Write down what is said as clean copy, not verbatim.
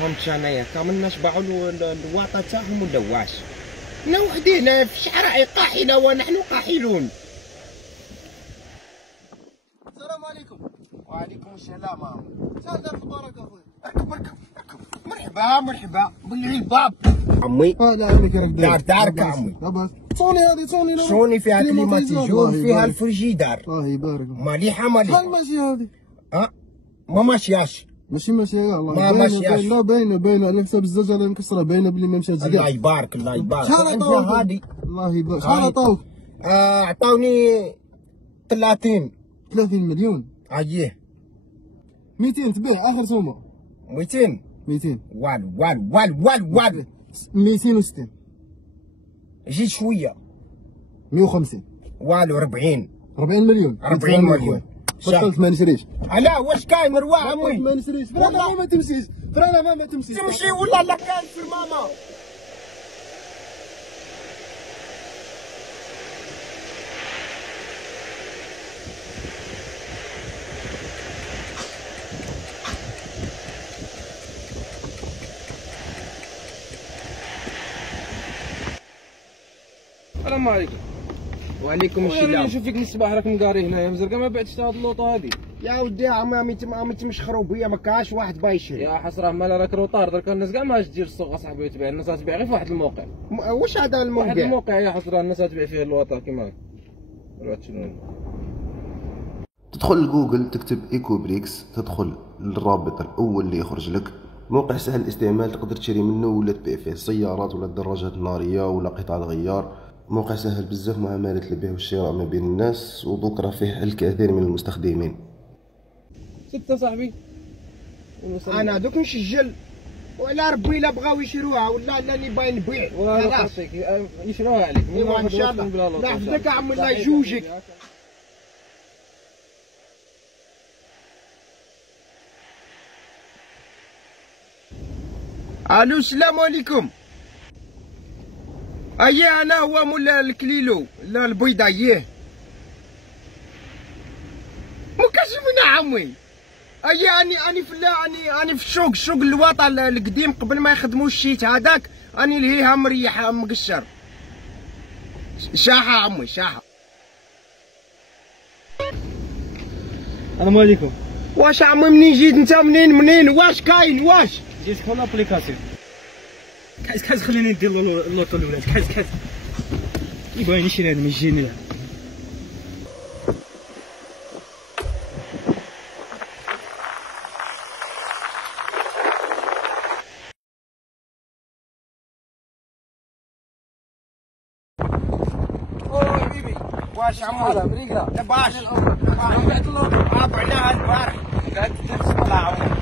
فهمتش انايا كامل نشبعوا الواطه تاعهم ولا واش؟ حنا وحدينا في شعراء قاحله ونحن قاحلون. السلام عليكم. وعليكم السلام. شحال اخبارك اخويا؟ ركب مرحبا مرحبا باللي الباب عمي. لا عليك راك دارك عمي. لاباس. صوني هذه صوني صوني فيها كليماتيزور فيها الفريجيدار. الله يبارك. مليحه مليحه. شحال ماشي هذه؟ ما ماشياش. ماشي ماشي والله. ما ماشياش. لا باينه على حساب الزجاجه مكسره باينه بلي ما مشاتش. الله يبارك الله يبارك. شحال عطاوك هذه؟ الله يبارك. شحال عطاوك؟ عطاوني 30 مليون. اييه 200 تبيع اخر سومه. 200 والو 260. زيد شويه 150 والو 40 مليون. 40 مليون. بطلت ما نشريش. لا واش كاين مروه عمي؟ ما نشريش. فرانا ما تمشيش. فرانا ما تمشيش. تمشي ولا لا كاين في الماما. السلام عليكم. وعليكم السلام. نشوف فيك من الصباح راك مقاري هنايا مزرقه ما بعتش هاد اللوطه هادي. يا ودي عمي تمشخروا بيا ما كاش واحد باغي يشري. يا حسره مالا راك روطار درك الناس كاع ما تجي للسوق اصاحبي وتبيع. الناس تبيع غير في واحد الموقع. واش هذا الموقع؟ واحد الموقع يا حسره الناس تبيع فيه اللوطه كيما هاك. تدخل لجوجل تكتب ايكوبريكس، تدخل للرابط الاول اللي يخرج لك. موقع سهل الاستعمال، تقدر تشري منه ولا تبيع فيه سيارات ولا دراجات ناريه ولا قطع الغيار. موقع سهل بزاف معاملة البيع والشراء ما بين الناس، وبكره فيه الكثير من المستخدمين. ستة صاحبي انا دوك نسجل ولا ربي لا بغاو يشروها ولا لاني باغي نبيع. خلاص يشروها عليك. ايوا ان شاء الله. لا حفظك عمي الله يجوجك. الو السلام عليكم. اييه انا هو مول الكليلو لا البيضه. اييه مكشفنا عمي. اييه اني في السوق الواطه القديم قبل ما يخدموا الشيت هذاك. اني لهيها مريح مقشر. شاحه عمي شاحه. السلام عليكم. واش عمي منين جيت انت؟ منين واش كاين واش؟ جيت كل ابليكاسيون. كاز خليني ندير اللوطو الاولاد. كاز يبغي نشري هذا ما يجيني لا. حبيبي واش عمو؟ بريقه لاباس. بعناها البارح. قعدت تسمع